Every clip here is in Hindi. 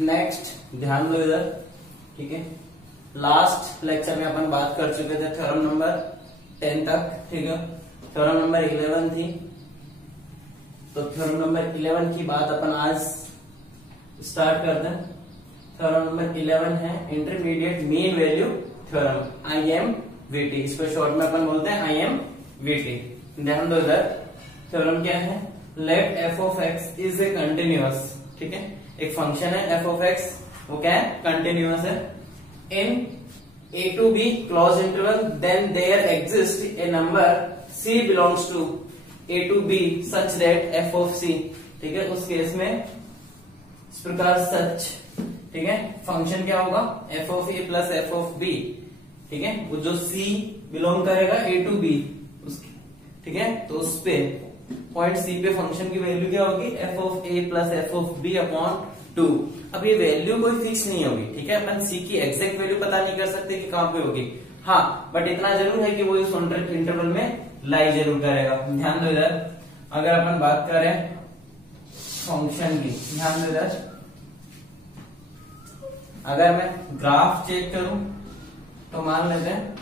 नेक्स्ट ध्यान दो इधर, ठीक है। लास्ट लेक्चर में अपन बात कर चुके थे थ्योरम नंबर 10 तक, ठीक है। थ्योरम नंबर 11 थी, तो थ्योरम नंबर 11 की बात अपन आज स्टार्ट करते हैं। थ्योरम नंबर 11 है intermediate mean value theorem, IMVT, इसको शॉर्ट में अपन बोलते हैं IMVT। ध्यान दो इधर, थ्योरम क्या है, let f of x is a continuous, ठीक है। एक फंक्शन है f of x, वो क्या है, कंटिन्यूअस है। In a to b closed interval then there exist a number c belongs to a to b such that f of c, ठीक है। उस केस में इस प्रकार सच, ठीक है, फंक्शन क्या होगा, f of a plus f of b, ठीक है। वो जो c बिलोंग करेगा a to b, ठीक है, तो उस पे पॉइंट c पे फंक्शन की वैल्यू क्या होगी, f of a plus f of b upon 2। अब ये वैल्यू कोई फिक्स नहीं होगी, ठीक है। अपन c की एग्जैक्ट वैल्यू पता नहीं कर सकते कि कहां पे होगी, हाँ, बट इतना जरूर है कि वो इस इंटरवल में लाई जरूर करेगा। ध्यान दो इधर, अगर अपन बात करें फंक्शन की, ध्यान दो इधर, अगर मैं ग्राफ चेक करूं तो मान लेते हैं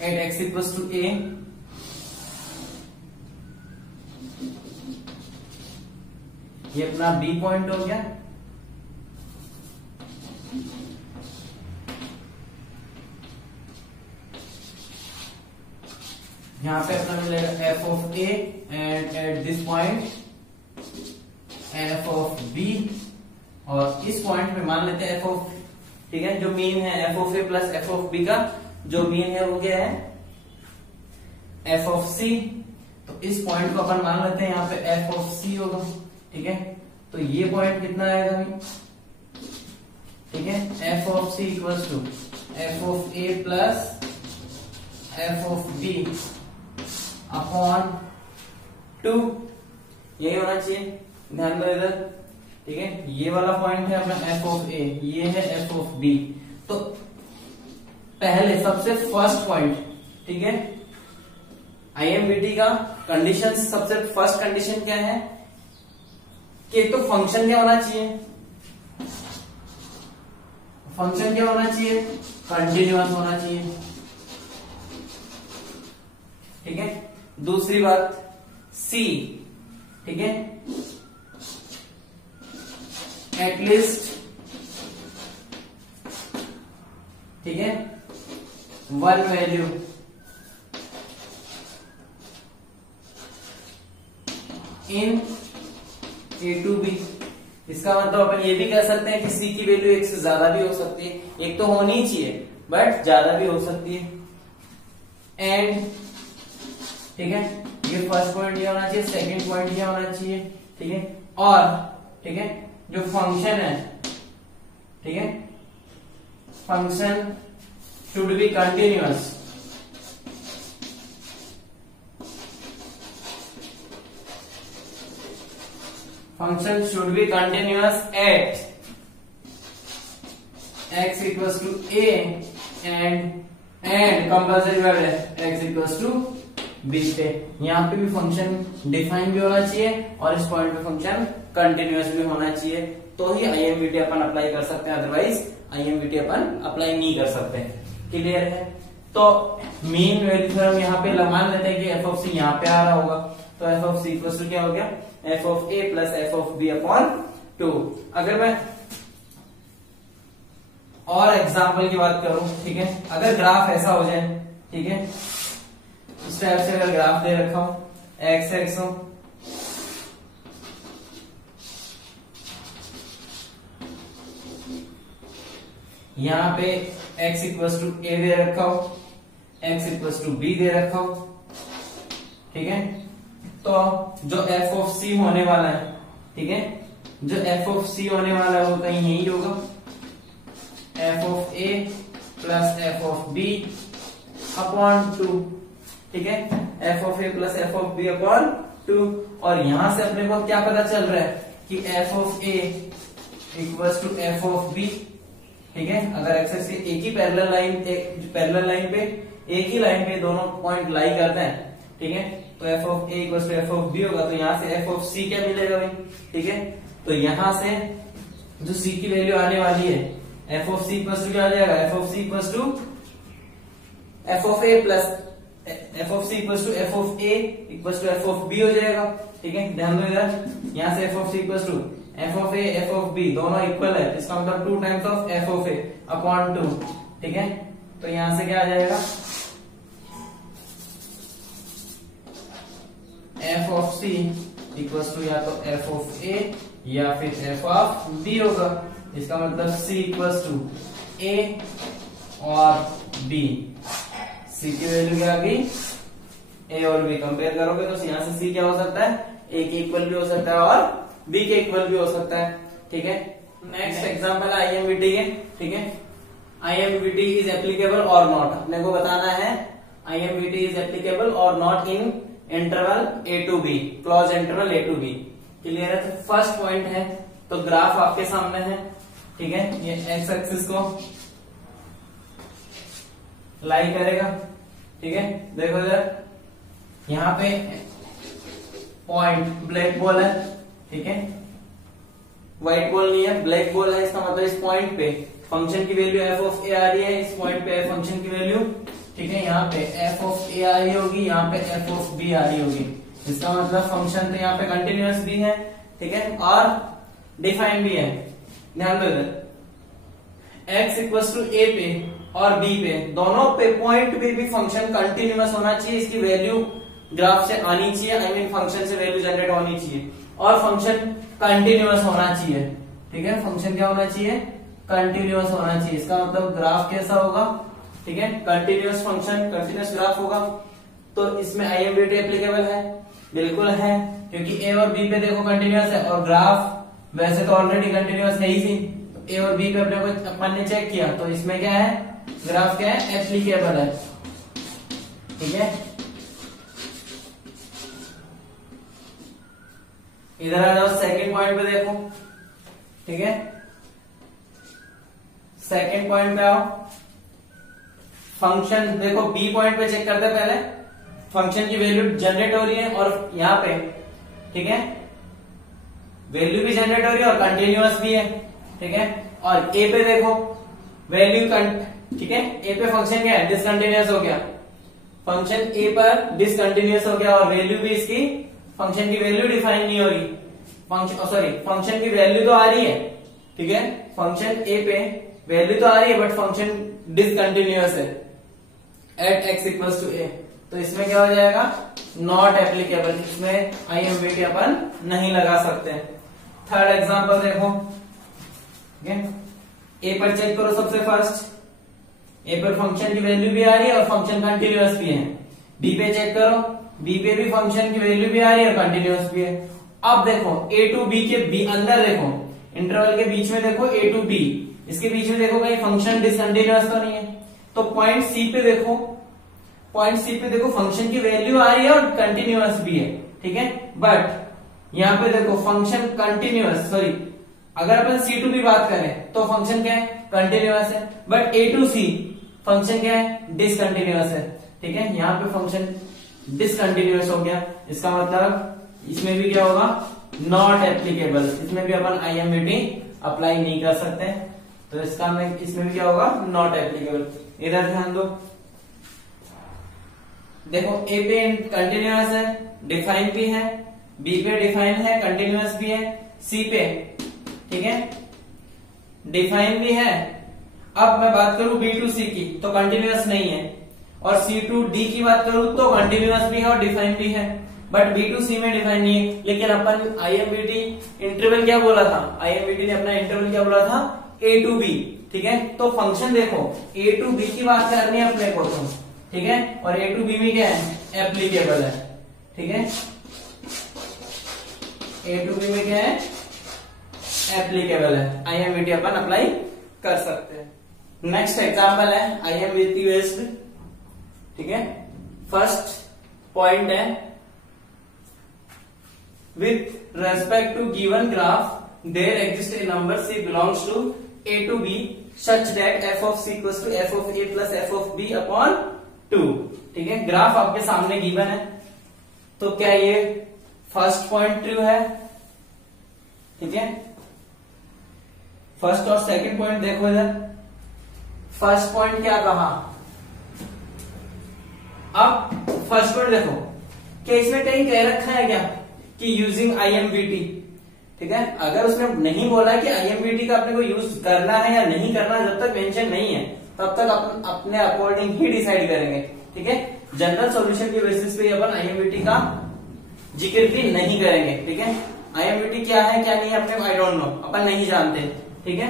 एट एक्स इक्वल्स टू ए, ये अपना बी पॉइंट हो गया, यहां पे अपना मिलेगा f of a and at this point f of b, और इस पॉइंट पे मान लेते हैं एफ ऑफ, ठीक है, जो मीन है f of a plus f of b का जो मीन है वो क्या है, एफ ऑफ सी। तो इस पॉइंट को अपन मान लेते हैं यहाँ पे एफ ऑफ सी होगा, ठीक है। तो ये पॉइंट कितना आएगा, ठीक है, f of c equals to f of a plus f of b upon 2, यही होना चाहिए। ध्यान दो इधर, ठीक है, ये वाला पॉइंट है अपना एफ ऑफ ए, ये है एफ ऑफ बी। तो पहले सबसे फर्स्ट पॉइंट, ठीक है, IMVT का कंडीशन, सबसे फर्स्ट कंडीशन क्या है कि तो फंक्शन क्या होना चाहिए, फंक्शन क्या होना चाहिए, कंटिन्यूअस होना चाहिए, ठीक है। दूसरी बात C, ठीक है, एटलीस्ट, ठीक है, one value in A to B। इसका मतलब अपन ये भी कह सकते हैं कि C की वैल्यू एक से ज्यादा भी हो सकती है, एक तो होनी ही चाहिए बट ज्यादा भी हो सकती है। एंड, ठीक है, ये फर्स्ट पॉइंट ये होना चाहिए, सेकंड पॉइंट ये होना चाहिए, ठीक है। और, ठीक है, जो फंक्शन है, ठीक है, function should be continuous, function should be continuous at x equals to a and compulsory word है x इक्वल्स टू b पे। यहाँ पे भी फंक्शन डिफाइन भी होना चाहिए और इस पॉइंट पे फंक्शन कंटिन्यूअस भी होना चाहिए, तो ही IMVT अपन अप्लाई कर सकते हैं, अदरवाइज IMVT अपन अप्लाई नहीं कर सकते। क्लियर है? तो मीन वैल्यू थ्योरम यहाँ पे मान लेते हैं कि एफ ऑफ सी यहाँ पे आ रहा होगा, तो f of c equal to क्या हो गया, f of a plus f of b upon 2। अगर मैं और एग्जाम्पल की बात करूं, ठीक है, अगर ग्राफ ऐसा हो जाए, ठीक है, इस टाइप से अगर ग्राफ दे रखा हूं, एक्स एक्स हो, यहां पे x इक्वल्स टू ए दे रखा हो, x इक्वल्स टू बी दे रखा हो, ठीक है। तो जो f ऑफ c होने वाला है, ठीक है, जो f ऑफ c होने वाला है वो कहीं यही होगा, f of a plus f of b upon 2, ठीक है, f of a plus f of b upon 2। और यहां से अपने को क्या पता चल रहा है कि f of a equals to f of b, ठीक है। अगर एक्सेस की एक ही पैरेलल लाइन पे एक ही लाइन पे दोनों पॉइंट लाई करते हैं, ठीक है, तो f of a equal to f of b होगा, तो यहाँ से एफ ऑफ सी क्या मिलेगा भाई, ठीक है, तो यहां से जो c की वैल्यू आने वाली है f of c equal to क्या आ जाएगा, f of c equal to f of a plus f of c equal to f of a equal to f of b हो जाएगा। ठीक है, ध्यान दो इधर, यहां से f of c equal to f of a f of b दोनों इक्वल है, इसका मतलब 2 times of f of a upon 2। ठीक है, तो यहां से क्या आ जाएगा, f of c equal to या तो एफ ऑफ ए या फिर एफ ऑफ बी होगा। इसका मतलब c इक्वल टू ए और b, c की वैल्यू क्या आ गई, a और b कंपेयर करोगे तो यहाँ से c क्या हो सकता है, a के इक्वल भी हो सकता है और b के इक्वल भी हो सकता है। ठीक है, नेक्स्ट एग्जांपल है IMVT के। ठीक है, IMVT इज एप्लीकेबल और नॉट, अपने को बताना है IMVT इज एप्लीकेबल और not in interval a to b, closed interval a to b। Clear है, तो फर्स्ट पॉइंट है, तो ग्राफ आपके सामने है। ठीक है, ये एक्स एक्सिस को लाई करेगा। ठीक है, देखो इधर, यहाँ पे पॉइंट ब्लैक बॉल है। ठीक है, व्हाइट बॉल नहीं है, ब्लैक बॉल है, इसका मतलब इस पॉइंट पे फंक्शन की वैल्यू एफ ऑफ ए आ रही है, इस पॉइंट पे फंक्शन की वैल्यू। ठीक है, यहाँ पे एफ ऑफ ए आ रही होगी, यहाँ पे एफ ऑफ बी आ रही होगी, इसका मतलब फंक्शन तो यहाँ पे कंटिन्यूअस भी है। ठीक है, और डिफाइन भी है। ध्यान दो इधर, x इक्वल टू ए पे और b पे, दोनों पे पॉइंट पे भी फंक्शन कंटिन्यूअस होना चाहिए, इसकी वैल्यू ग्राफ से आनी चाहिए, आई मीन फंक्शन से वैल्यू जनरेट होनी चाहिए और फंक्शन कंटिन्यूअस होना चाहिए। ठीक है, फंक्शन क्या होना चाहिए, कंटिन्यूअस होना चाहिए, इसका मतलब ग्राफ कैसा होगा। ठीक है, कंटिन्यूअस फंक्शन, कंटिन्यूअस ग्राफ होगा, तो इसमें IMVT एप्लीकेबल है, बिल्कुल है, क्योंकि ए और बी पे देखो कंटिन्यूअस है और ग्राफ वैसे तो ऑलरेडी कंटिन्यूअस है ही थी, तो ए और बी पे अपने को अपन ने चेक किया, तो इसमें क्या है, ग्राफ क्या है, एप्लीकेबल है। ठीक है, इधर आ जाओ, सेकंड पॉइंट पे देखो। ठीक है, सेकंड पॉइंट पे आओ, फंक्शन देखो, बी पॉइंट पे चेक करते पहले, फंक्शन की वैल्यू जनरेट हो रही है और यहाँ पे, ठीक है, वैल्यू भी जनरेट हो रही है और कंटिन्यूअस भी है। ठीक है, और ए पे देखो वैल्यू, ठीक है, ए पे फंक्शन क्या है, डिसकंटिन्यूअस हो गया, फंक्शन ए पर डिसकंटिन्यूअस हो गया और वैल्यू भी इसकी, फंक्शन की वैल्यू डिफाइन नहीं हो रही, फंक्शन की वैल्यू तो आ रही है। ठीक है, फंक्शन ए पे वैल्यू तो आ रही है बट फंक्शन डिसकंटिन्यूअस है एट एक्स इक्वल्स टू ए, तो इसमें क्या हो जाएगा, नॉट एप्लीकेबल, इसमें IMVT अपन नहीं लगा सकते। थर्ड एग्जांपल देखो। ठीक है, ए पर चेक करो सबसे फर्स्ट, ए पर फंक्शन की वैल्यू भी आ रही है और फंक्शन कंटिन्यूअस भी है। बी पे चेक करो, बी पे भी फंक्शन की वैल्यू भी आ रही है और कंटिन्यूअस भी है। अब देखो ए टू बी के बी अंदर देखो, इंटरवल के बीच में देखो ए टू बी, इसके बीच में देखो कहीं फंक्शन डिसकंटिन्यूअस तो नहीं है, तो पॉइंट सी पे देखो, पॉइंट सी पे देखो फंक्शन की वैल्यू आ रही है और कंटिन्यूअस भी है। ठीक है, बट यहाँ पे देखो फंक्शन कंटिन्यूअस, सॉरी, अगर अपन सी टू बी बात करें तो फंक्शन क्या है, कंटिन्यूअस है, but a to c function क्या है, डिसकंटिन्यूअस है। ठीक है, यहाँ पे फंक्शन डिसकंटिन्यूअस हो गया, इसका मतलब इसमें भी क्या होगा, नॉट एप्लीकेबल, इसमें भी अपन IMVT अप्लाई नहीं कर सकते, तो इसमें भी क्या होगा, नॉट एप्लीकेबल। इधर ध्यान दो, देखो ए पे कंटिन्यूअस है, डिफाइन भी है, बी पे डिफाइन है, कंटिन्यूअस भी है, सी पे, ठीक है, डिफाइन भी है। अब मैं बात करूं बी टू सी की तो कंटिन्यूअस नहीं है, और सी टू डी की बात करूं तो कंटिन्यूअस भी है और डिफाइन भी है, बट बी टू सी में डिफाइन नहीं है। लेकिन अपन IMVT इंटरवल क्या बोला था, IMVT ने अपना इंटरवल क्या बोला था, ए टू बी। ठीक है, तो फंक्शन देखो ए टू बी की बात करनी है अपने को तो, ठीक है, और ए टू बी में क्या है, एप्लीकेबल है। ठीक है, ए टू बी में क्या है, एप्लीकेबल है, IMVT अपन अप्लाई कर सकते हैं। नेक्स्ट एग्जांपल है IMVT बेस्ड। ठीक है, फर्स्ट पॉइंट है, with respect to given graph there exist a number C belongs to A to B such that f of C equals to f of A plus f of B upon 2। ठीक है, ग्राफ आपके सामने गिवन है, तो क्या ये फर्स्ट पॉइंट ट्रू है, ठीक है। फर्स्ट और सेकंड पॉइंट देखो इधर। फर्स्ट पॉइंट क्या कहा, अब फर्स्ट पॉइंट देखो क्या इसमें कहीं कह रखा है क्या कि यूजिंग IMVT, ठीक है। अगर उसने नहीं बोला कि IMVT का अपने को यूज करना है या नहीं करना, जब तक मेंशन नहीं है तब तक अपने अकॉर्डिंग ही डिसाइड करेंगे, ठीक है। जनरल सॉल्यूशन के बेसिस पे अपन IMVT का जिक्र भी नहीं करेंगे, ठीक है। IMVT क्या है क्या नहीं है अपने आई डोंट नो, अपन नहीं जानते, ठीक है।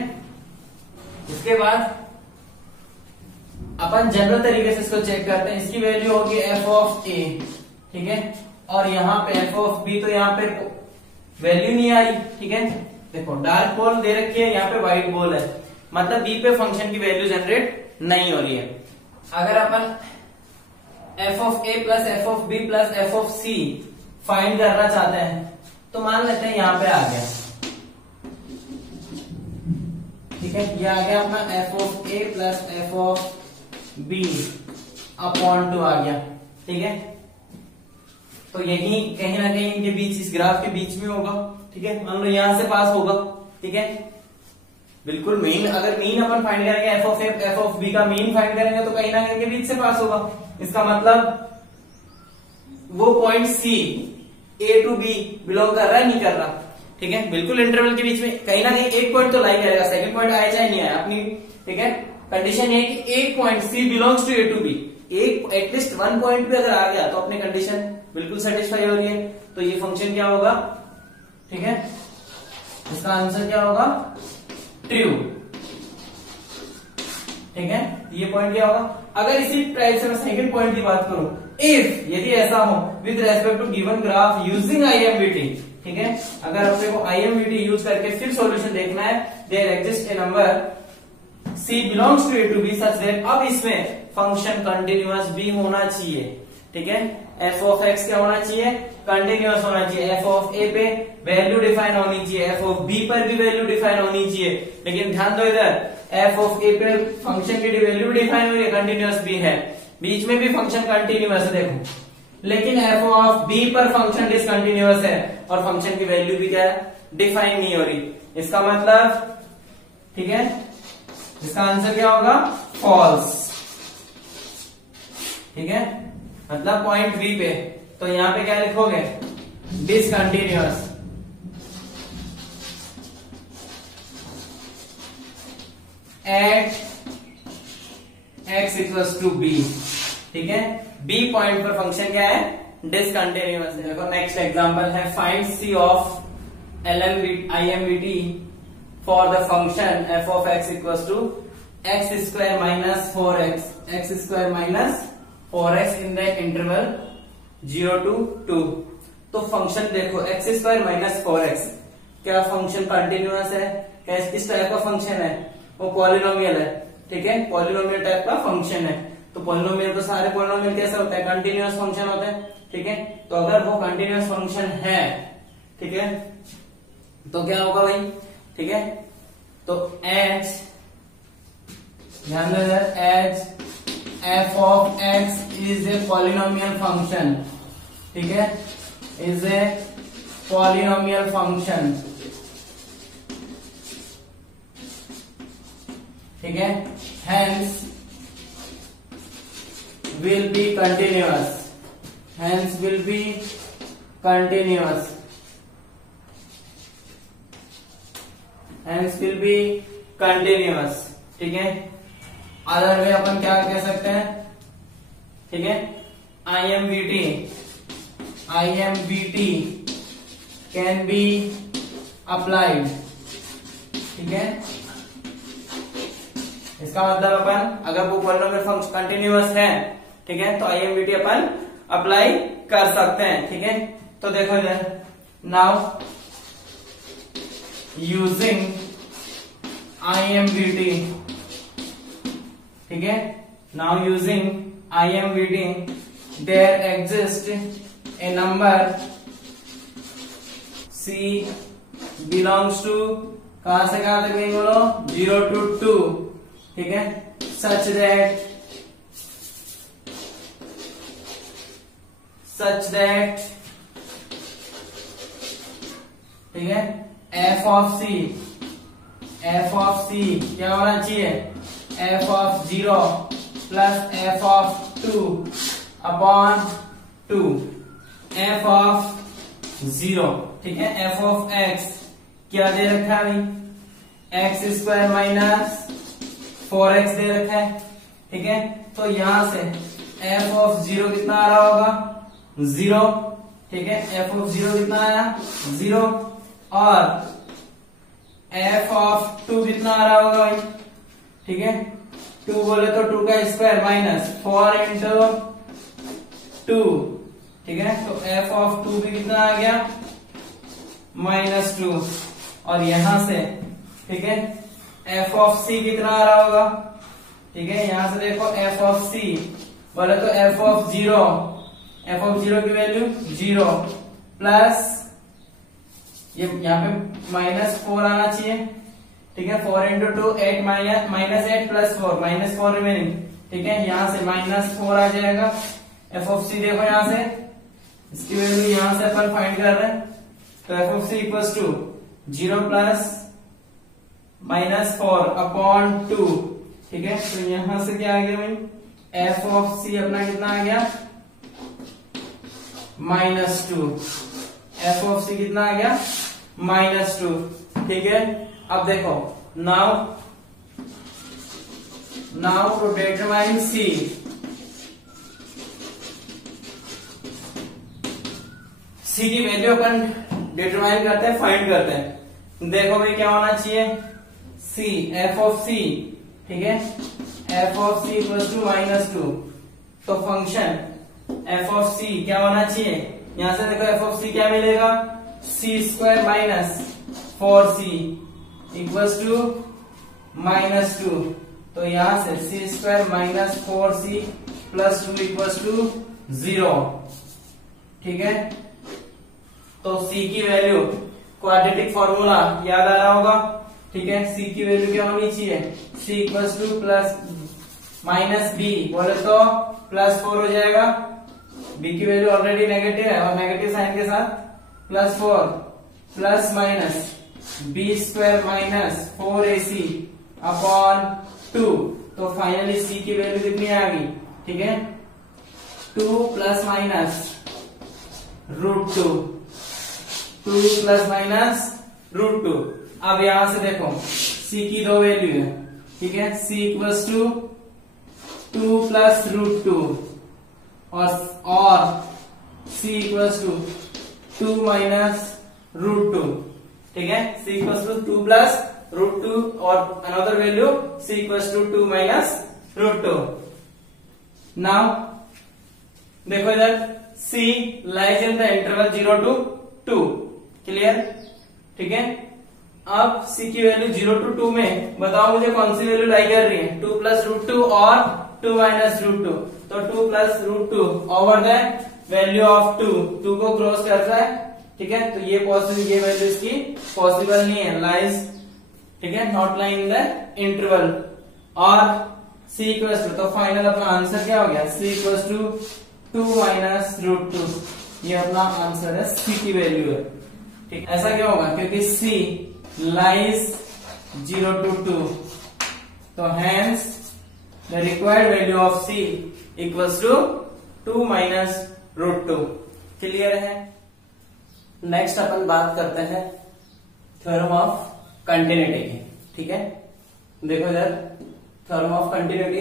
इसके बाद अपन जनरल तरीके से इसको चेक करते हैं। इसकी वैल्यू होगी f ऑफ a, ठीक है। और यहाँ पे f ऑफ b, तो यहाँ पे वैल्यू नहीं आई, ठीक है। देखो डार्क बॉल दे रखी है, यहाँ पे व्हाइट बॉल है, मतलब b पे फंक्शन की वैल्यू जनरेट नहीं हो रही है। अगर अपन f of a plus f of b plus f of c find करना चाहते हैं तो मान लेते हैं यहाँ पे आ गया, ठीक है। ये आ गया अपना f of a plus f of b upon 2 आ गया, ठीक है। तो यही कहीं ना कहीं इनके बीच, इस ग्राफ के बीच में होगा, ठीक है। मान लो यहां से पास होगा, ठीक है। बिल्कुल मीन, अगर मीन अपन फाइंड करेंगे f of a f of b का मीन फाइंड करेंगे तो कहीं ना कहीं इनके बीच से पास होगा। इसका मतलब वो point C A to B belong कर रहा है नहीं कर रहा, ठीक है। बिल्कुल इंटरवल के बीच में कहीं ना कहीं एक पॉइंट तो लाई करेगा, सेकंड पॉइंट आया चाहे नहीं आया अपनी, ठीक है। कंडीशन ये है कि एक point C belongs to A to B, एक एटलीस्ट वन पॉइंट पे अगर आ गया तो अपनी कंडीशन बिल्कुल सेटिस्फाई हो रही है। तो ये फंक्शन क्या होगा, ठीक है। इसका आंसर क्या होगा, ट्रू, ठीक है। ये पॉइंट क्या होगा। अगर इसी टाइप से मैं सेकंड पॉइंट की बात करूं, इफ यदि ऐसा हो with respect to given graph using IMVT, ठीक है। अगर अपने को IMVT यूज करके फिर सॉल्यूशन देखना है, there exist a number C belongs to A to B such that, अब इसमें फंक्शन कंटिन्यूअस भी होना चाहिए, ठीक है। f ऑफ x क्या होना चाहिए, कंटिन्यूअस होना चाहिए। f ऑफ a पे वैल्यू डिफाइन होनी चाहिए, f ऑफ b पर भी वैल्यू डिफाइन होनी चाहिए। लेकिन ध्यान दो इधर f ऑफ a पे फंक्शन की वैल्यू डिफाइन हो रही है, कंटिन्यूअस भी है, बीच में भी फंक्शन कंटिन्यूअस है देखो। लेकिन f ऑफ b पर फंक्शन डिसकंटिन्यूअस है और फंक्शन की वैल्यू भी क्या है, डिफाइन नहीं हो रही। इसका मतलब, ठीक है, इसका आंसर क्या होगा, फॉल्स, ठीक है। मतलब पॉइंट बी पे, तो यहां पे क्या लिखोगे, discontinuous. At x equals to b, ठीक है। b पॉइंट पर फंक्शन क्या है, डिसकंटिन्यूअस है। देखो नेक्स्ट एग्जांपल है, find c of IMVT for the function f of x equals to x square minus 4x, x square minus 4x in the interval 0 to 2। तो फंक्शन देखो x स्क्वायर माइनस 4x, क्या फंक्शन कंटिन्यूअस है, क्या किस टाइप का फंक्शन है, वो पॉलिनोमियल है, ठीक है। पॉलिनोमियल टाइप का फंक्शन है। तो पॉलिनोमियल, तो सारे पॉलिनोमियल कैसे होते हैं, कंटिन्यूअस फंक्शन होते हैं, ठीक है। तो अगर वो कंटिन्यूअस फंक्शन है, ठीक है, तो क्या होगा भाई, ठीक है। तो h, ध्यान दो h f of x is a polynomial function, ठीक है, इज ए पॉलिनोमियल फंक्शन, ठीक है। Hence will be continuous, hence will be continuous, hence will be continuous, ठीक है। अदर वे अपन क्या कह सकते हैं, ठीक है, IMVT कैन बी अप्लाइड, ठीक है। इसका मतलब अपन अगर वो पॉलिनोमियल फंक्शन कंटिन्यूअस है, ठीक है, तो IMVT अपन अप्लाई कर सकते हैं, ठीक है। तो देखो इधर, नाउ यूजिंग IMVT, ठीक है, now using IMVT there exist a number C belongs to, कहां से कहां तक नहीं बोलो, 0 to 2, ठीक है, सच दैट ठीक है, एफ ऑफ सी क्या होना चाहिए, F of 0 plus f of 2 upon 2, F of 0, ठीक है। एफ ऑफ एक्स क्या दे रखा है भाई, एक्स स्क्वायर माइनस 4x दे रखा है, ठीक है। तो यहां से एफ ऑफ 0 कितना आ रहा होगा, 0, ठीक है। एफ ऑफ 0 कितना आया, 0, और एफ ऑफ 2 कितना आ रहा होगा भाई, ठीक है। 2 बोले तो 2 का स्क्वायर माइनस 4 इंटू 2, ठीक है। तो एफ ऑफ 2 भी कितना आ गया, -2, और यहां से, ठीक है, एफ ऑफ सी कितना आ रहा होगा, ठीक है। यहां से देखो एफ ऑफ सी बोले तो एफ ऑफ 0 की वैल्यू 0 प्लस ये यहाँ पे -4 आना चाहिए, ठीक है। 4 इंटू 2 8 -8 प्लस 4 रिमेनिंग, ठीक है। यहां से -4 आ जाएगा। एफ ऑफ सी देखो यहां से, इसकी वैल्यू यहां से अपन फाइंड कर रहे हैं, तो f of c equals to 0 plus -4 upon 2, ठीक है। तो यहां से क्या आ गया भाई, एफ ऑफ सी अपना कितना आ गया, -2, एफ ऑफ सी कितना आ गया, -2, ठीक है। अब देखो नाउ टू डिटरमाइन सी, सी की वैल्यू अपन डिटरमाइन करते हैं, फाइंड करते हैं। देखो भाई क्या होना चाहिए, सी एफ ऑफ सी, ठीक है, f of c equals to -2, तो फंक्शन एफ ऑफ सी क्या होना चाहिए, यहां से देखो एफ ऑफ सी क्या मिलेगा, c square minus 4c equals to -2, तो यहां से c square minus 4c plus 2 equals to 0, ठीक है। तो c की वैल्यू क्वाड्रेटिक फॉर्मूला याद आ रहा होगा, ठीक है। c की वैल्यू क्या होनी चाहिए, c equals two plus minus b बोले तो +4 हो जाएगा, b की वैल्यू ऑलरेडी नेगेटिव है और नेगेटिव साइन के साथ +4 plus minus b square minus 4ac upon 2, तो फाइनली c की वैल्यू कितनी आ गई, ठीक है, 2 प्लस माइनस √2, 2 प्लस माइनस √2। अब यहां से देखो c की दो वैल्यू है, ठीक है, c इक्वल्स टू 2 प्लस √2 और c इक्वल्स टू 2 माइनस √2, ठीक है। c इक्वल्स टू 2 प्लस √2 और another value c equals to 2 minus √2। Now देखो इधर c lies in the interval 0 to 2, clear, ठीक है। अब c की वैल्यू 0 to 2 में बताओ मुझे कौन सी वैल्यू लाई कर रही है, 2 प्लस √2 और 2 माइनस √2, तो 2 plus √2 over the value of 2 को क्रॉस करता है, ठीक है। तो ये वैल्यू इसकी पॉसिबल नहीं है, लाइज, ठीक है, not line in the interval, और c इक्वल्स टू, तो फाइनल अपना आंसर क्या हो गया, c इक्वल्स टू 2 माइनस √2, ये अपना आंसर है, c की वैल्यू है, ठीक। ऐसा क्यों होगा, क्योंकि c लाइज 0 to 2, तो hence the required value of c equals to 2 minus √2, clear है। नेक्स्ट अपन बात करते हैं थ्योरम ऑफ कंटिन्यूटी की, ठीक है। देखो इधर theorem of continuity,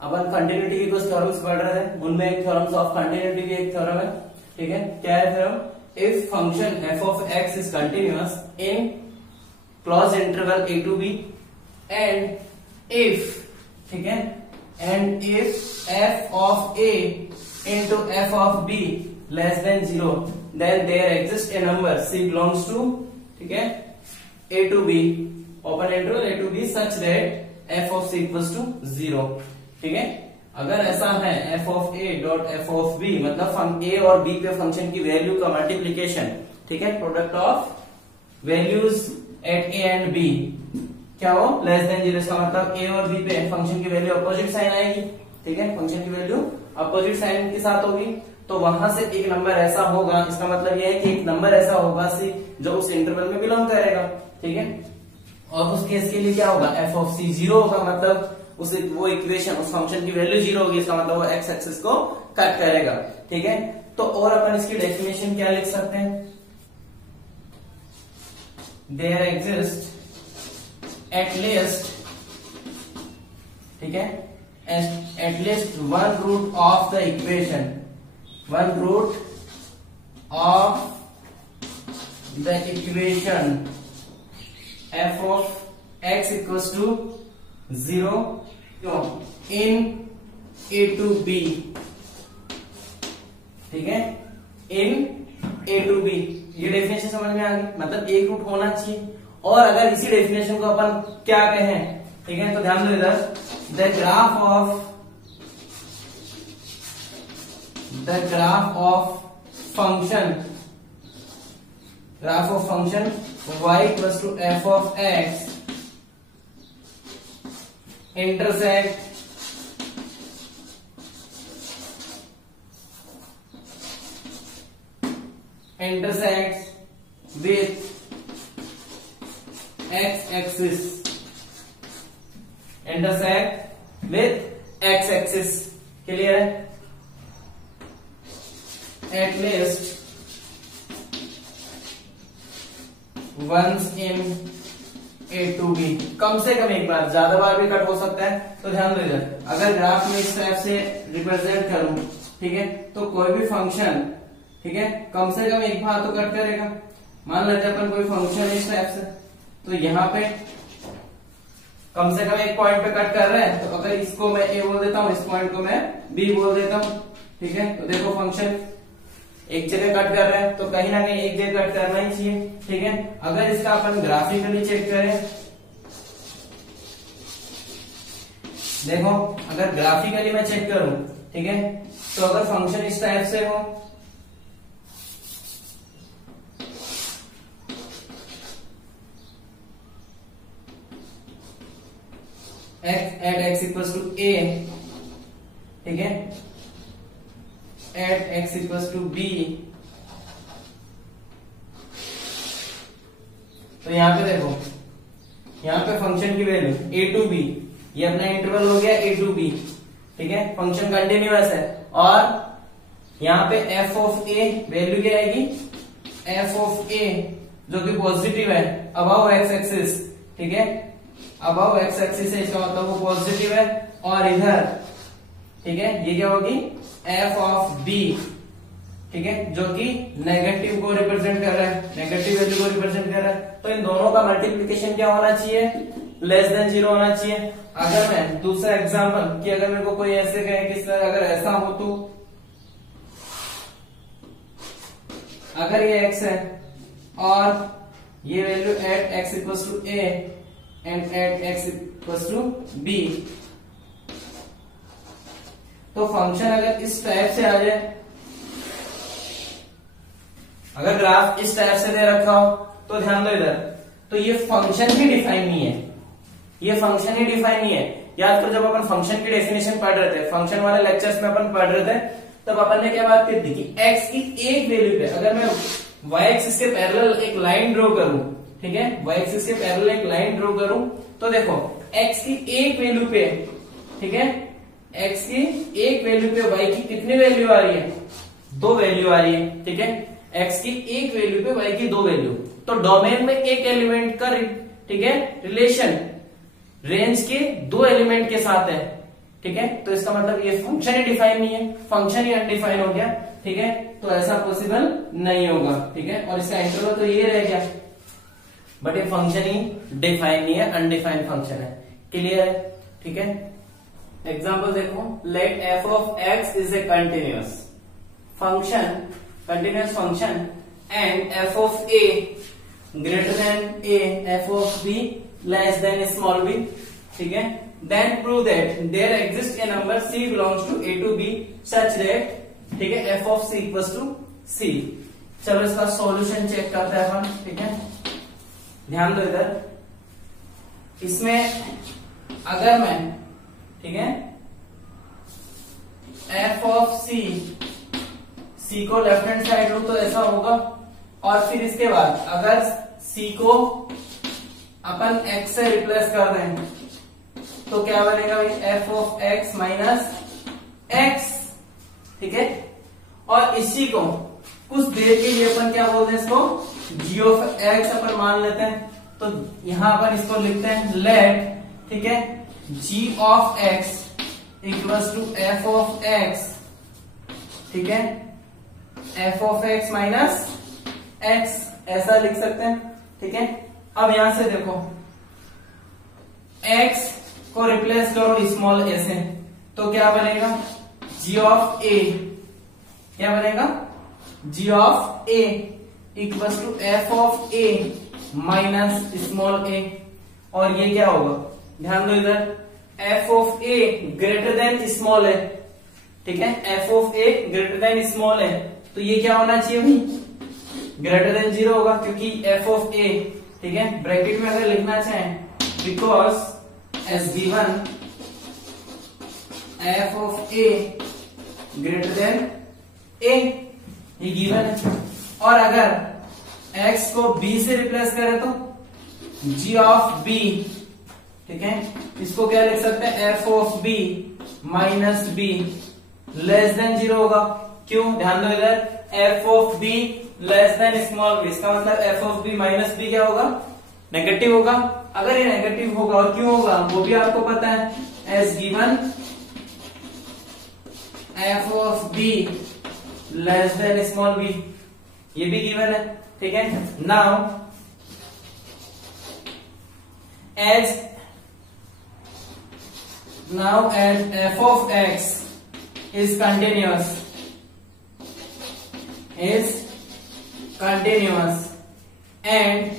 upon continuity की कुछ थ्योरम्स पढ़ रहे थे, उनमें एक थ्योरम्स ऑफ कंटिन्यूटी की एक थ्योरम है, ठीक है। क्या है theorem, if function f of x is continuous in close interval a to b and if, ठीक है, and if f of a into f of b less than 0, then there exists a number c belongs to, ठीक है, a to b, open interval a to b such that f of c equals to 0, ठीक है। अगर ऐसा है f of a dot f of b, मतलब a और b पे फंक्शन की वैल्यू का मल्टीप्लीकेशन, ठीक है, product of values at a and b क्या हो, लेस देन 0, इसका मतलब a और b पे फंक्शन की वैल्यू अपोजिट साइन आएगी, ठीक है, फंक्शन की वैल्यू अपोजिट साइन के साथ होगी, तो वहां से एक नंबर ऐसा होगा, इसका मतलब यह है कि एक नंबर ऐसा होगा सी जो उस इंटरवल में बिलोंग करेगा, ठीक है। और उस केस के लिए क्या होगा, एफ ऑफ सी 0 होगा, मतलब उस वो इक्वेशन उस फंक्शन की वैल्यू 0 होगी, इसका मतलब वो एक्स एक्सिस को कट करेगा, ठीक है। तो और अपन इसकी डेफिनेशन क्या लिख सकते हैं, देयर एग्जिस्ट एट लीस्ट, ठीक है, at least one root of the equation, one root of the equation f of x equals to 0 in a to b, ठीक है, in a to b। ये डेफिनेशन समझ में आ गई, मतलब एक रूट होना चाहिए। और अगर इसी डेफिनेशन को अपन क्या कहें, ठीक है, तो ध्यान दो इधर, the graph of function y equals to f of x intersect with x axis, intersect with x axis, clear है। at least once in a to b, कम से कम एक बार, ज्यादा बार भी कट हो सकता है। तो ध्यान दो इधर, अगर ग्राफ में इस टाइप से रिप्रेजेंट करूं, ठीक है, तो कोई भी फंक्शन, ठीक है, कम से कम एक बार तो कट करेगा। मान लेते हैं अपन कोई फंक्शन इस टाइप से, तो यहाँ पे कम से कम एक पॉइंट पे कट कर रहे हैं, तो अगर इसको मैं a बोल देता हूं, इस पॉइंट को मैं b बोल देता हूं, ठीक है। तो देखो फंक्शन एक जगह कट कर रहा है, तो कहीं ना कहीं एक जगह कट करना ही चाहिए, ठीक है। अगर इसका अपन ग्राफिकली चेक करें, देखो अगर ग्राफिकली मैं चेक करूं, ठीक है, तो अगर फंक्शन इस टाइप से हो, at x equals to a, ठीक है, at x equals to b, तो यहां पे देखो, यहां पे फंक्शन की वैल्यू a टू b, ये अपना इंटरवल हो गया a टू b, ठीक है, फंक्शन कंटिन्यूअस है। और यहां पे f ऑफ a वैल्यू क्या आएगी, f ऑफ a जो कि पॉजिटिव है, अबव एक्स एक्सिस, ठीक है, अबव एक्स एक्सिस है, इसका मतलब वो पॉजिटिव है। और इधर, ठीक है, ये क्या होगी, f ऑफ b, ठीक है, जो कि नेगेटिव को रिप्रेजेंट कर रहा है, नेगेटिव वैल्यू को रिप्रेजेंट कर रहा है। तो इन दोनों का मल्टीप्लीकेशन क्या होना चाहिए, लेस देन 0 होना चाहिए। अगर मैं दूसरा एग्जांपल कि अगर मेरे को कोई ऐसे कहे कि सर अगर ऐसा हो, तो अगर ये x है और ये value at x equals to a and at x equals to b, तो फंक्शन अगर इस टाइप से आ जाए, अगर ग्राफ इस टाइप से दे रखा हो, तो ध्यान दो इधर, तो ये फंक्शन ही डिफाइन नहीं है, ये फंक्शन ही डिफाइन नहीं है। याद करो जब अपन फंक्शन की डेफिनेशन पढ़ रहे थे, फंक्शन वाले लेक्चर्स में अपन पढ़ रहे थे, तब अपन ने क्या बात की थी कि x की एक वैल्यू पे अगर मैं y एक्सिस के पैरेलल एक लाइन ड्रॉ करूं, ठीक है, y एक्सिस के पैरेलल एक लाइन ड्रॉ करूं, तो देखो x की एक वैल्यू पे, ठीक है, x की एक वैल्यू पे y की कितनी वैल्यू आ रही है, 2 वैल्यू आ रही है, ठीक है, x की एक वैल्यू पे y की 2 वैल्यू, तो डोमेन में एक एलिमेंट का, ठीक है, रिलेशन रेंज के 2 एलिमेंट के साथ है, ठीक है। तो इसका मतलब ये फंक्शन ही डिफाइन नहीं है, फंक्शन ही अनडिफाइन हो गया, ठीक है, तो ऐसा पॉसिबल नहीं होगा, ठीक है। और इसका इंटरवल तो ये रह गया, बट ये फंक्शन ही डिफाइन नहीं है, अनडिफाइंड फंक्शन है, क्लियर है, ठीक है। एग्जाम्पल देखो, let f of x is a continuous function, continuous function, and f of a greater than a, f of b less than small b, ठीक है। Then prove that there exist a number c belongs to a to b such that, ठीक है, f of c equals to c। चलो इसका सॉल्यूशन चेक करते हैं हम, ठीक है। ध्यान दो इधर, इसमें अगर मैं, ठीक है, f ऑफ c c को लेफ्ट हैंड साइड लो तो ऐसा होगा, और फिर इसके बाद अगर c को अपन x से रिप्लेस कर दें तो क्या बनेगा भाई, f of x minus x, ठीक है। और इसी को कुछ देर के लिए अपन क्या बोलते हैं, इसको g ऑफ x अपन मान लेते हैं, तो यहां अपन इसको लिखते हैं लेट, ठीक है, g of x equals to f of x, ठीक है, f of x minus x, ऐसा लिख सकते हैं, ठीक है। अब यहां से देखो x को रिप्लेस करो स्मॉल a से, तो क्या बनेगा, g ऑफ a, क्या बनेगा, g of a equals to f of a minus small a, और ये क्या होगा, ध्यान दो इधर, f of a greater than small a, ठीक है, f of a greater than small a, तो ये क्या होना चाहिए भाई, ग्रेटर देन 0 होगा, क्योंकि f ऑफ a, ठीक है, ब्रैकेट में अगर लिखना चाहें, because as given f of a greater than a, ये गिवन है। और अगर x को b से रिप्लेस करें तो g ऑफ b, ठीक है, इसको क्या लिख सकते हैं, f of b minus b less than 0 होगा, क्यों, ध्यान दो इधर, f of b less than small b, इसका मतलब f of b minus b क्या होगा, नेगेटिव होगा। अगर ये नेगेटिव होगा, और क्यों होगा वो भी आपको पता है, as given f of b less than small b, ये भी गिवन है, ठीक है। Now as f of x is continuous and,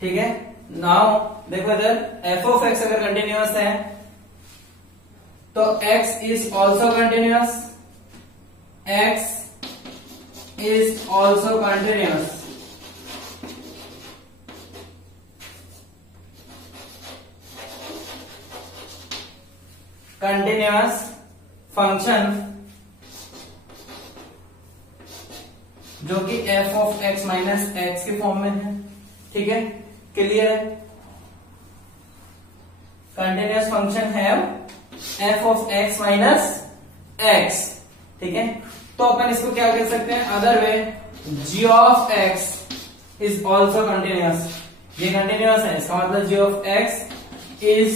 ठीक है, नाउ देखो इधर f of x अगर कंटिन्यूअस है तो x is also continuous, x is also continuous, continuous function जो कि f of x minus x के फॉर्म में है, ठीक है, क्लियर है। कंटिन्यूअस फंक्शन है f of x minus x, ठीक है, तो अपन इसको क्या कह सकते हैं, other way g of x is also continuous, ये कंटिन्यूअस है, इसका मतलब g of x is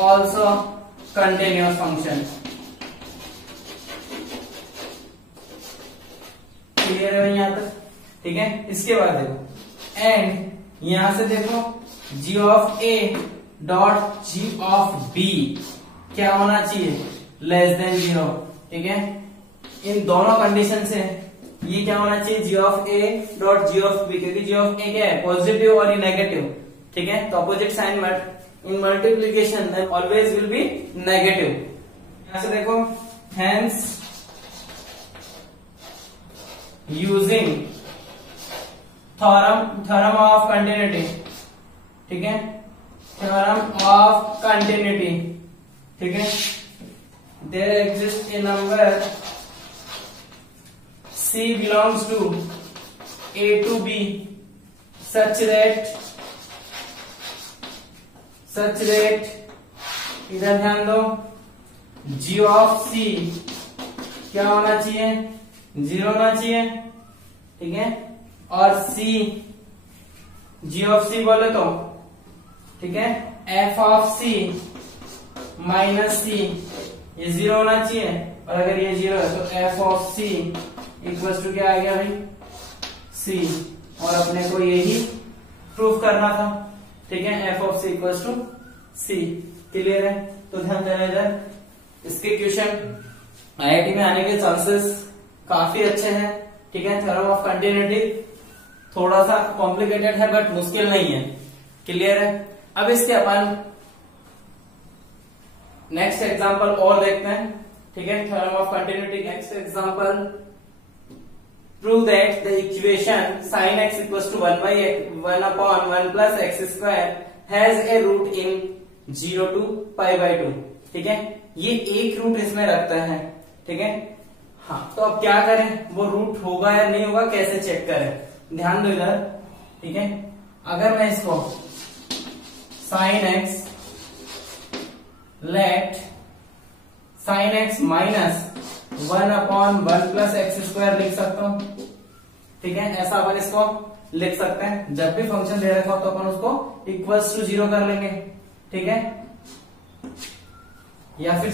also continuous function, clear है यहां तक, ठीक है। इसके बाद देखो एंड यहां से देखो g of a dot g of b क्या होना चाहिए, लेस देन 0, ठीक है। इन दोनों कंडीशन से ये क्या होना चाहिए, g of a dot g of b, क्योंकि g ऑफ a क्या है, पॉजिटिव और ये नेगेटिव, ठीक है, तो opposite sign but in multiplication then always will be negative. यहां से देखो hence using theorem of continuity, ठीक है, थ्योरम ऑफ कंटिन्यूटी, ठीक है, there exist a number c belongs to a to b such that इधर ध्यान दो, g ऑफ c क्या होना चाहिए, 0 होना चाहिए, ठीक है, और c g ऑफ c बोले तो, ठीक है, f of c minus c ये 0 होना चाहिए, और अगर ये 0 है तो f of c equal to क्या आ गया भाई, c, और अपने को यही प्रूफ करना था, ठीक है, f of c equal to c, clear है। तो ध्यान देना इधर, इसके क्वेश्चन आईआईटी में आने के चांसेस काफी अच्छे हैं, ठीक है। थ्योरम ऑफ कंटिन्यूटी थोड़ा सा कॉम्प्लिकेटेड है बट मुश्किल नहीं है, क्लियर है। अब इसके अपन नेक्स्ट एग्जांपल और देखते हैं, ठीक है, theorem of continuity. Next example, prove that the equation sin x equals to 1 upon 1 plus x square has a root in 0 to pi by 2, ठीक है, ये एक रूट इसमें रखता है, ठीक है। हाँ, तो अब क्या करें, वो रूट होगा या नहीं होगा कैसे चेक करें, ध्यान दो इधर, ठीक है। अगर मैं इसको sine x late sign x minus 1/1 plus x square लिख सकता हूं, ठीक है। ऐसा अपन इसको लिख सकते हैं, जब भी फंक्शन दे रखा हो तो अपन उसको इक्वल्स टू 0 कर लेंगे, ठीक है। या फिर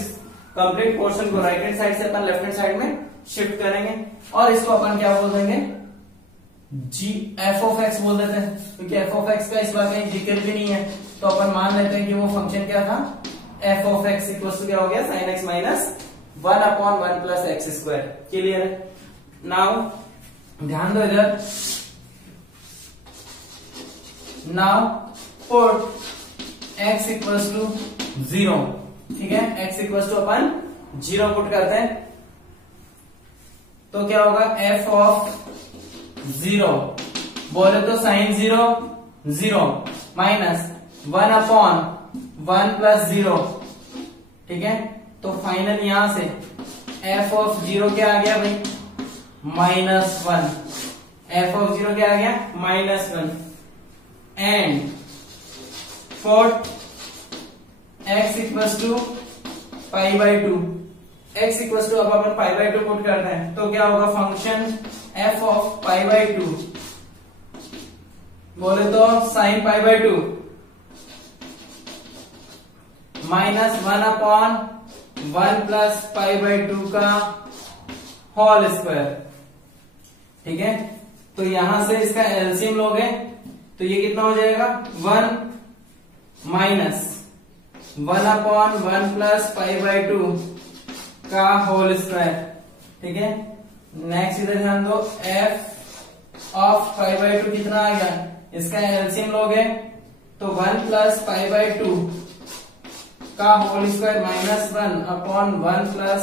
कंप्लीट पोर्शन को राइट हैंड साइड से अपन लेफ्ट हैंड साइड में शिफ्ट करेंगे और इसको अपन क्या बोल देंगे, जी एफ ऑफ एक्स बोल देते हैं, क्योंकि एफ ऑफ एक्स का इस बार कहीं जिक्र भी नहीं है, तो अपन मान लेते हैं कि वो फंक्शन क्या था, f of x equal to क्या हो गया, sine x minus 1/1 plus x square. Clear है। नाउ ध्यान दो इधर, now put x equal to 0, ठीक है। एक्स इक्वल टू अपन 0 पुट करते हैं, तो क्या होगा, एफ ऑफ 0 बोले तो साइन 0 0 माइनस 1/1 प्लस 0, ठीक है। तो फाइनल यहां से एफ ऑफ 0 क्या आ गया भाई, -1, एफ ऑफ 0 क्या आ गया, -1 and put x equal to π/2, x equal to अब अपन π/2 पुट करते हैं, तो क्या होगा, फंक्शन f ऑफ π/2 बोले तो साइन π/2 माइनस 1/1 प्लस π/2 का होल स्क्वायर, ठीक है। तो यहां से इसका एलसीएम लोगे तो ये कितना हो जाएगा, 1 माइनस 1/1 प्लस π/2 का होल स्क्वायर, ठीक है। नेक्स्ट इधर ध्यान दो, f ऑफ π/2 कितना आ गया, इसका एलसीएम लोगे तो 1 प्लस π/2 का होल स्क्वायर माइनस 1/1 प्लस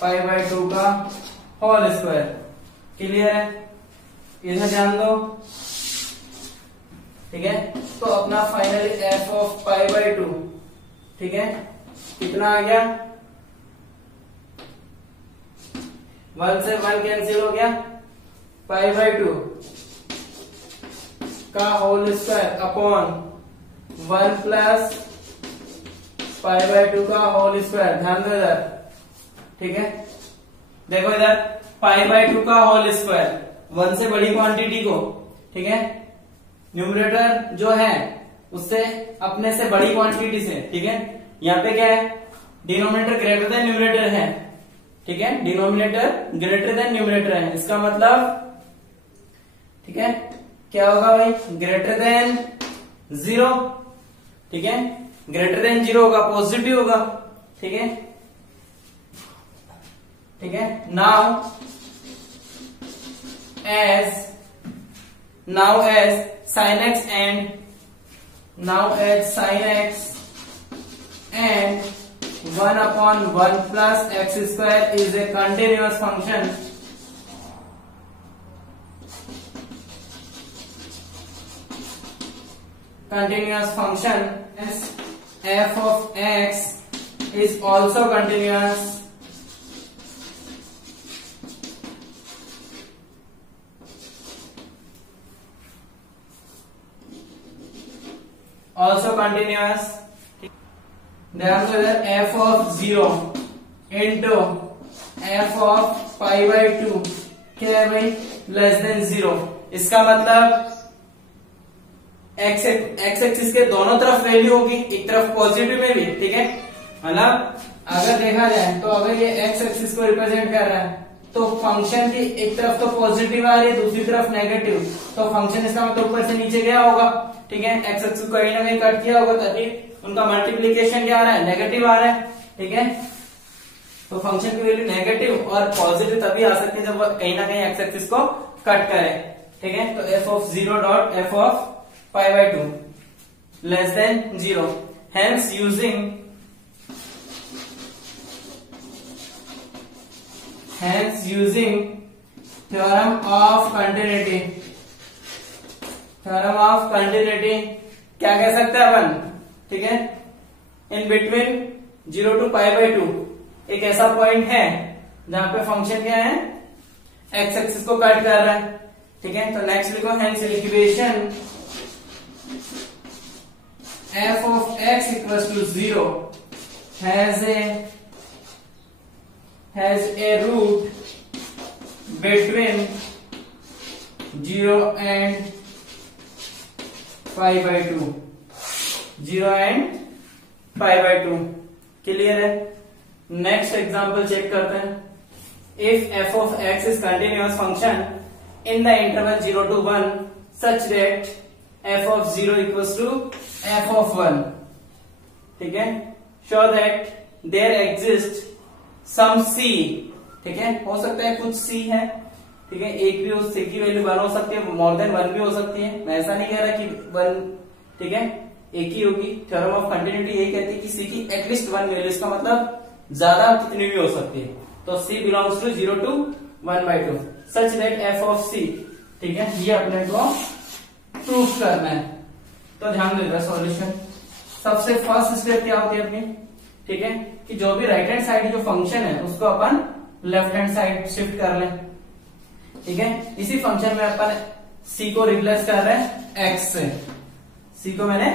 π/2 का होल स्क्वायर। क्लियर है, इधर ध्यान दो, ठीक है। तो अपना फाइनली f ऑफ π/2, ठीक है, कितना आ गया, 1 से 1 कैंसिल हो गया, π/2 का होल स्क्वायर अपॉन 1 प्लस π/2 का होल स्क्वायर। ध्यान दो इधर, ठीक है। देखो इधर π/2 का होल स्क्वायर, 1 से बड़ी क्वांटिटी को, ठीक है, न्यूमरेटर जो है उससे अपने से बड़ी क्वांटिटी से, ठीक है। यहाँ पे क्या है, डिनोमिनेटर ग्रेटर देन न्यूमरेटर है, ठीक है, डिनोमिनेटर ग्रेटर देन न्यूमरेटर है, इसका मतलब, ठीक है, क्या होगा भाई, ग्रेटर देन 0, ठीक है, ग्रेटर देन 0 होगा, पॉजिटिव होगा, ठीक है, ठीक है। Now as sin x and now as sin x and 1/1 plus x square is a continuous function, as f of x is also continuous, ध्यान दो इधर, f of 0 into f of π/2 क्या है भाई, लेस देन 0। इसका मतलब x एक्सिस के दोनों तरफ वैल्यू होगी, एक तरफ पॉजिटिव में भी, ठीक है। मतलब अगर देखा जाए तो अगर ये x एक्सिस को रिप्रेजेंट कर रहा है तो फंक्शन की एक तरफ तो पॉजिटिव आ रही है, दूसरी तरफ नेगेटिव, तो फंक्शन इसका मतलब ऊपर से नीचे गया होगा, ठीक है। एक्स एक्सिस को कहीं ना कहीं कट किया होगा, तभी उनका मल्टीप्लीकेशन क्या आ रहा है, नेगेटिव आ रहा है, ठीक है। तो फंक्शन की वैल्यू नेगेटिव और पॉजिटिव तभी आ सकती है जब कहीं ना कहीं एक्स एक्सिस को कट करे, ठीक है। तो f of 0 dot f of π/2 less than 0, hence using theorem of continuity, क्या कह सकते हैं अपन, ठीक है, इन बिटवीन 0 to π/2 एक ऐसा पॉइंट है जहां पे फंक्शन क्या है, एक्स एक्सिस को कट कर रहा है, ठीक है। तो नेक्स्ट लिखो, hence equation f of x equals to 0 has a root between 0 and pi by 2, 0 and pi by 2। Clear है। नेक्स्ट एग्जांपल चेक करते हैं। If f of x is continuous function in the interval 0 to 1 such that f of 0 equals to f of 1, ठीक है। show that there exists some c, ठीक है। हो सकता है कुछ c है, ठीक है। एक भी उस c की वैल्यू 1 हो सकती है, मोर देन 1 भी हो सकती है। मैं ऐसा नहीं कह रहा कि 1, ठीक है, एक ही होगी। थ्योरम ऑफ कंटिन्यूटी यही कहती है कि c की एटलीस्ट 1 वैल्यू, इसका मतलब ज्यादा कितनी भी हो सकती है। तो c belongs to 0 to 1/2 such that f of c, ठीक है, ये अपने को प्रूफ करना है। तो ध्यान देगा सॉल्यूशन। सबसे फर्स्ट स्टेप क्या होती है अपनी, ठीक है, कि जो भी राइट हैंड साइड जो फंक्शन है उसको अपन लेफ्ट हैंड साइड शिफ्ट कर लें, ठीक है। इसी फंक्शन में अपन c को रिप्लेस कर रहे हैं x से, c को मैंने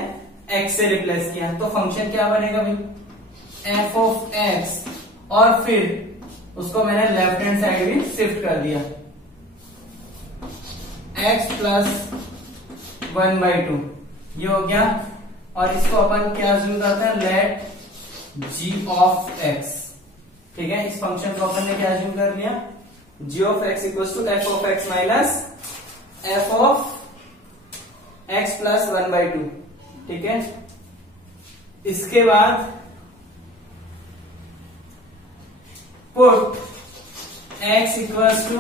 x से रिप्लेस किया, तो फंक्शन क्या बनेगा भाई, f of x, और फिर उसको मैंने लेफ्ट हैंड साइड भी शिफ्ट कर दिया, x प्लस 1/2 ये हो गया। और इसको अपन क्या अज्यूम करते हैं, लेट g of x, ठीक है। इस फंक्शन को अपन ने क्या अज्यूम कर लिया, g of x equals to f of x माइनस f of x प्लस 1/2, ठीक है। इसके बाद put x equals to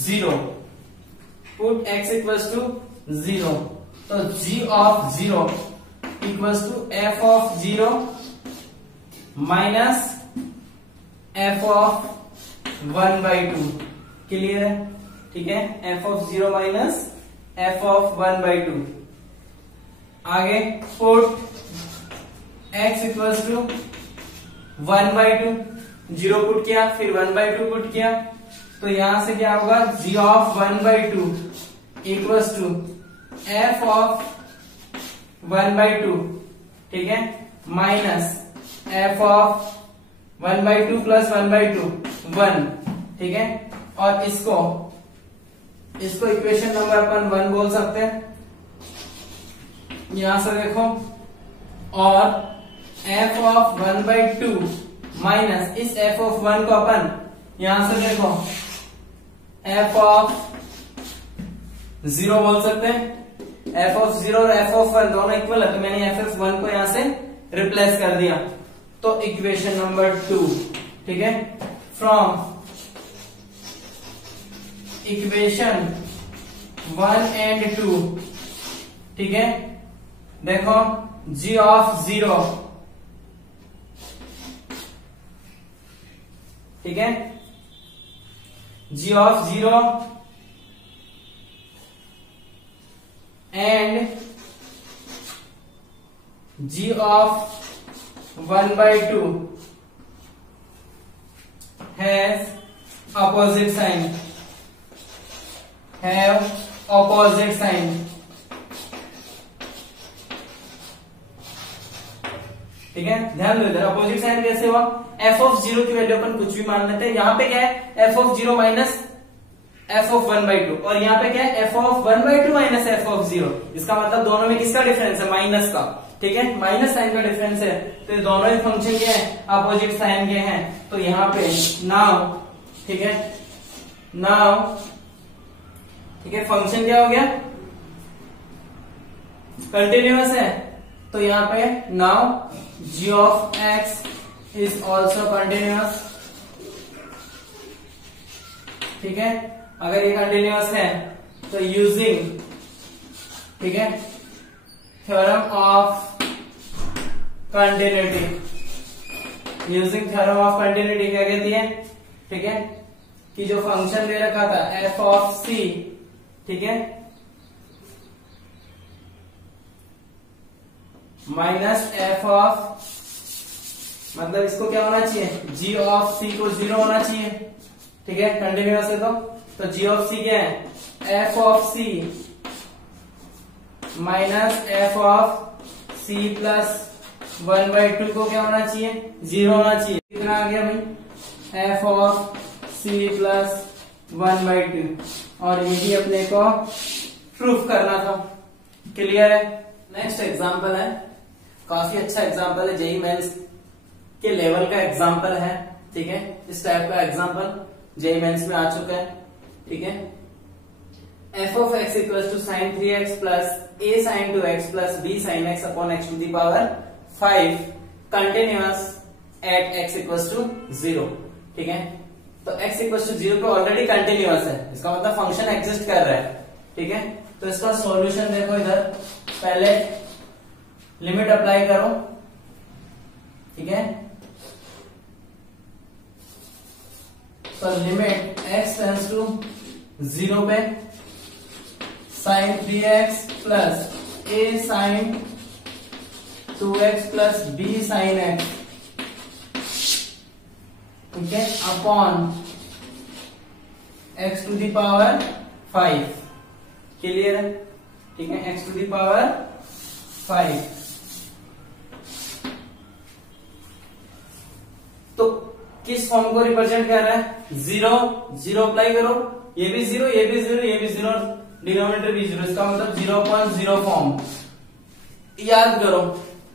0, put x equals to 0, तो g of 0 equals to f of 0 minus f of 1/2। Clear है, ठीक है। f of 0 minus f of 1/2। आगे put x equals to 1/2, 0 put किया, फिर 1/2 पुट किया, तो यहां से क्या होगा, g of 1/2 equals to f of 1/2, ठीक है, माइनस f of 1/2 प्लस 1/2 1, ठीक है। और इसको इक्वेशन नंबर अपन 1 बोल सकते हैं। यहां से देखो, और f of 1/2 माइनस इस f of 1 को अपन यहां से देखो f of 0 बोल सकते हैं। f of 0 और f of 1 दोनों इक्वल है, तो मैंने f of 1 को यहां से रिप्लेस कर दिया, तो इक्वेशन नंबर 2, ठीक है। फ्रॉम इक्वेशन 1 एंड 2, ठीक है, देखो g of 0, ठीक है, g of 0 and g of 1/2 has opposite sign, have opposite sign, ठीक है। ध्यान दो इधर, अपोजिट साइन कैसे हुआ, f of 0 की वैल्यू अपन कुछ भी मान लेते हैं। यहाँ पे क्या है, f of 0 minus f of 1/2, और यहाँ पे क्या है, f of 1/2 minus f of 0। इसका मतलब दोनों में किसका डिफरेंस है, माइनस का, ठीक है, माइनस साइन का डिफरेंस है। तो दोनों ही फंक्शन के हैं, अपोजिट साइन के हैं। तो यहाँ पे नाउ, ठीक है, नाउ, ठीक है, फंक्शन क्या हो गया, कंटिन्यूअस है। तो यहाँ पे now g of x is also continuous, ठीक है। अगर ये कंटिन्यूअस है तो यूजिंग, ठीक है, theorem of continuity, using theorem of continuity क्या कहती है, ठीक है, कि जो फंक्शन दे रखा था f of c, ठीक है, माइनस f of मतलब इसको क्या होना चाहिए, g ऑफ c को 0 होना चाहिए, ठीक है, कंटिन्यूअस है तो g ऑफ c क्या है, f of c minus f of c plus 1/2 को क्या होना चाहिए, 0 होना चाहिए। कितना आ गया भाई, f ऑफ c प्लस 1/2, और ये भी अपने को प्रूफ करना था। क्लियर है। नेक्स्ट एग्जांपल है, काफी अच्छा एग्जांपल है, जेईई मेंस के लेवल का एग्जांपल है, ठीक है, इस टाइप का एग्जांपल जेईई मेंस में आ चुका है, ठीक है। f of x equals to sin 3x plus a sin 2x plus b sin x upon x to the power 5 continuous at x equals to 0, ठीक है। तो x equals to 0 पे ऑलरेडी कंटिन्यूअस है, इसका मतलब फंक्शन एग्जिस्ट कर रहा है, ठीक है। तो इसका सॉल्यूशन देखो, इधर पहले लिमिट अप्लाई करो, ठीक है। तो लिमिट x टेंड्स टू 0 पे sin 3x plus a sin 2x plus b sin x, ठीक है, upon x to the power 5। Clear है, ठीक है, x टू द पावर 5। तो किस फॉर्म को रिप्रेजेंट कर रहा है, 0 0 अप्लाई करो, ये भी 0 ये भी 0 ये भी 0, डिनोमिनेटर भी 0, इसका मतलब 0.0 फॉर्म। याद करो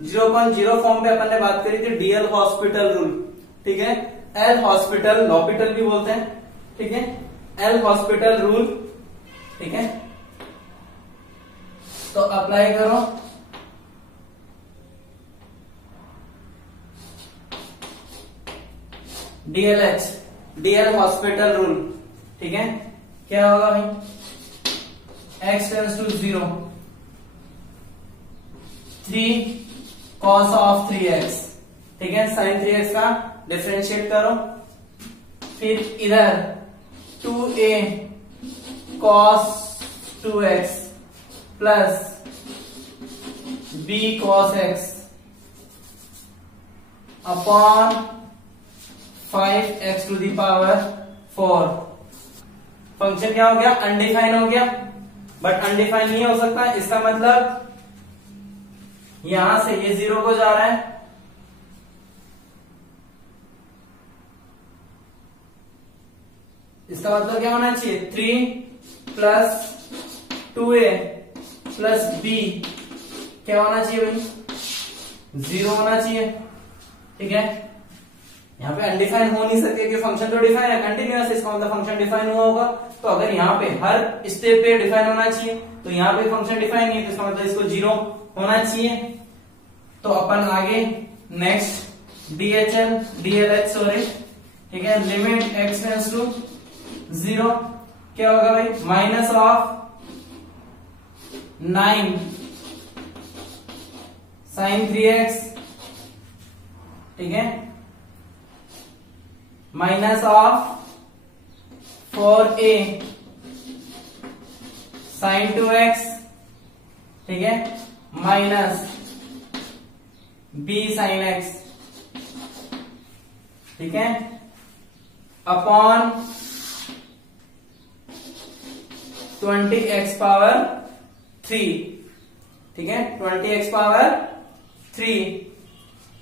0.0 फॉर्म पे अपन ने बात करी थी डीएल हॉस्पिटल रूल, ठीक है, एल हॉस्पिटल लॉपिटल भी बोलते हैं, ठीक है, एल हॉस्पिटल रूल, ठीक है। तो अप्लाई करो, डीएलएच डीएल हॉस्पिटल रूल, ठीक है। क्या होगा भाई, x tends to 0 3 cos of 3x, ठीक है, sin 3x का डिफरेंशिएट करो, फिर इधर 2a cos 2x plus b cos x upon 5x to the power 4। Function क्या हो गया, अनडिफाइन हो गया, बट अनडिफाइन नहीं हो सकता, इसका मतलब यहां से ये 0 को जा रहा है, इसका मतलब क्या होना चाहिए, 3 प्लस 2a प्लस b क्या होना चाहिए भाई, 0 होना चाहिए, ठीक है। यहाँ पे अनडिफाइन हो नहीं सकते क्योंकि फंक्शन तो डिफाइन है, कंटिन्यूअस, इसका मतलब फंक्शन डिफाइन हुआ होगा। तो अगर यहाँ पे हर स्टेप पे डिफाइन होना चाहिए, तो यहाँ पे फंक्शन डिफाइन नहीं है, तो इसका मतलब इसको 0 होना चाहिए। तो अपन आगे नेक्स्ट डीएलएच सॉरी, ठीक है, लिमिट x टेंड्स टू 0 क्या होगा भाई, माइनस ऑफ 9 sin 3x, ठीक है, minus of 4a sin 2x, ठीक है, माइनस b sin x, ठीक है, अपॉन 20x पावर 3, ठीक है, 20x पावर 3।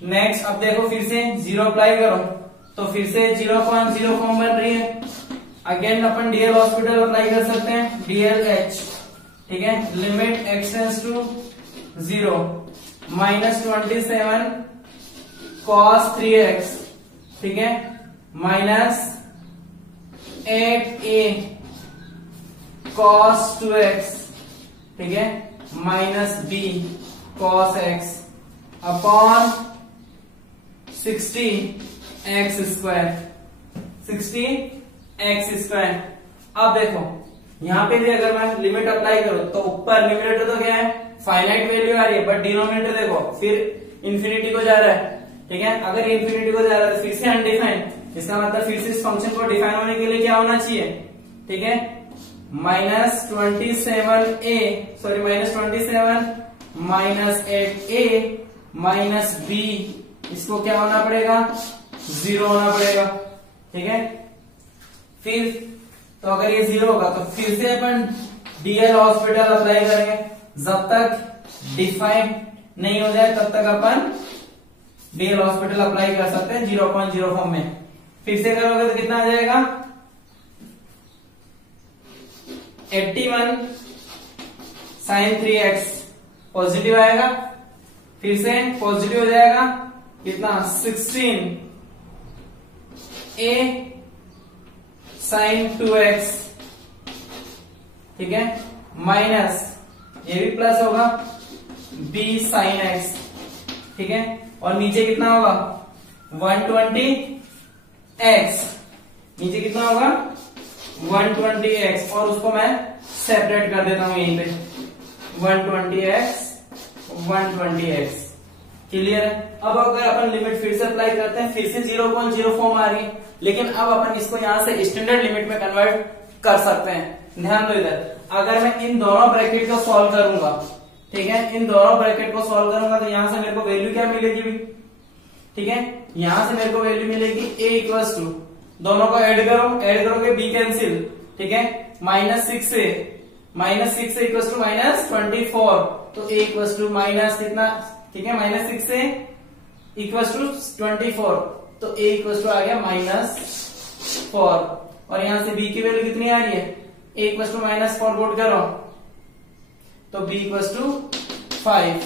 नेक्स्ट अब देखो फिर से 0 अप्लाई करो, तो फिर से 0.0 फॉर्म बन रही है। अगेन अपन डीएल हॉस्पिटल अप्लाई कर सकते हैं, डीएलएच, ठीक है, limit x tends to 0 minus 27 cos 3x, ठीक है, माइनस 8a cos 2x, ठीक है, minus b cos x upon 60x square, 60x square. अब देखो यहाँ पे भी अगर मैं लिमिट अप्लाई करूं तो ऊपर न्यूमरेटर तो क्या है, फाइनाइट वैल्यू आ रही है, बट डिनोमिनेटर देखो फिर इंफिनिटी को जा रहा है, ठीक है। अगर इंफिनिटी को जा रहा है तो फिर से अनडिफाइन, इसका मतलब फिर से इस फंक्शन को डिफाइन होने के लिए क्या होना चाहिए, ठीक है, minus 27a sorry minus 27 minus 8a minus b इसको क्या होना पड़ेगा, 0 होना पड़ेगा। ठीक है, फिर तो अगर ये 0 होगा तो फिर से अपन डीएल हॉस्पिटल अप्लाई करेंगे। जब तक डिफाइन नहीं हो जाए तब तक अपन डीएल हॉस्पिटल अप्लाई कर सकते हैं 0.0 फॉर्म में। फिर से करोगे तो कितना आ जाएगा, 81 sin 3x पॉजिटिव आएगा, फिर से पॉजिटिव हो जाएगा कितना, 16 a sin 2x। ठीक है, माइनस ये भी प्लस होगा b sin x। ठीक है, और नीचे कितना होगा, 120x, नीचे कितना होगा 120x, और उसको मैं सेपरेट कर देता हूं यहीं पे, 120x 120x। क्लियर है। अब अगर अपन लिमिट फिर से अप्लाई करते हैं, फिर से 0.0 फॉर्म आ रही है, लेकिन अब अपन इसको यहां से स्टैंडर्ड लिमिट में कन्वर्ट कर सकते हैं। ध्यान दो इधर, अगर मैं इन दोनों ब्रैकेट को सॉल्व करूंगा, ठीक है, इन दोनों ब्रैकेट को सॉल्व करूंगा तो यहां से मेरे को वैल्यू क्या मिलेगी भी, ठीक है, यहां से मेरे को वैल्यू मिलेगी a इक्वल टू, दोनों को ऐड करोगे b कैंसिल, ठीक है, -6a इक्वल टू -24, तो a इक्वल टू माइनस कितना, ठीक है, -6a इक्वल टू 24, तो a इक्वल टू आ गया -4, और यहां से b की वैल्यू कितनी आ रही है, a इक्वल टू -4 पुट करो तो b इक्वल टू 5।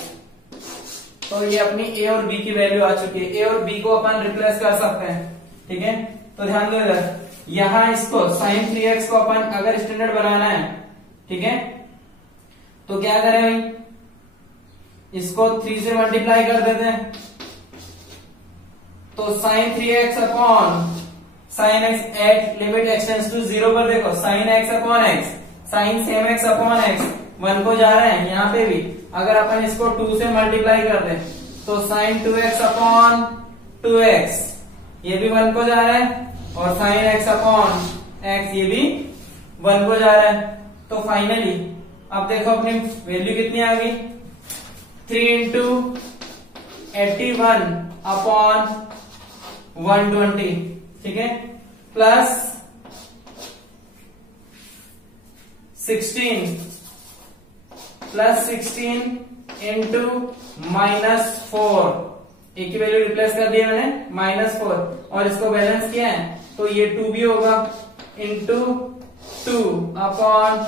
तो ये अपनी a और b की वैल्यू आ चुकी है। a और b को अपन रिप्लेस कर सकते हैं। ठीक है, तो ध्यान दो इधर, यहां इसको sin 3x को अपन अगर स्टैंडर्ड बनाना है, ठीक है, तो क्या करें भाई, इसको 3 से मल्टीप्लाई कर देते हैं, तो sin 3x upon sin x at limit x tends to 0 पर देखो, sin x upon x, sin same x upon x 1 को जा रहे हैं, यहाँ पे भी अगर अपन इसको 2 से मल्टीप्लाई कर दें तो sin 2x अपॉन 2x, ये भी 1 को जा रहा है, और sin x अपॉन x ये भी 1 को जा रहा है। तो फाइनली अब देखो अपनी वैल्यू कितनी आ गई, 3 इंटू 81 अपॉन 120, ठीक है, प्लस 16 इंटू -4, एक की वैल्यू रिप्लेस कर दिया मैंने -4, और इसको बैलेंस किया है तो ये 2 भी होगा, इंटू 2 अपॉन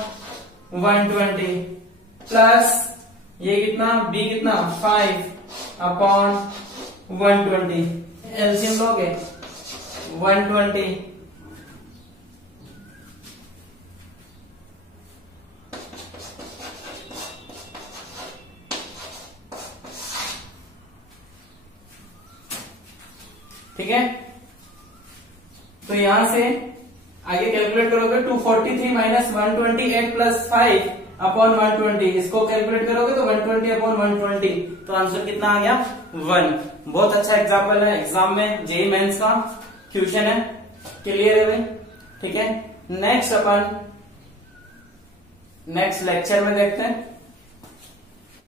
120, प्लस ये कितना b कितना 5 अपॉन 120, एलसीएम लोगे 120, ठीक है। तो यहां से आगे कैलकुलेट करोगे 243 माइनस 128 प्लस 5 अपॉन 120, इसको कैलकुलेट करोगे तो 120 अपॉन 120, तो आंसर कितना आ गया 1। बहुत अच्छा एग्जाम्पल है, एग्जाम में जेईई मेंस का क्वेश्चन है। क्लियर है भाई, ठीक है। नेक्स्ट अपन नेक्स्ट लेक्चर में देखते हैं।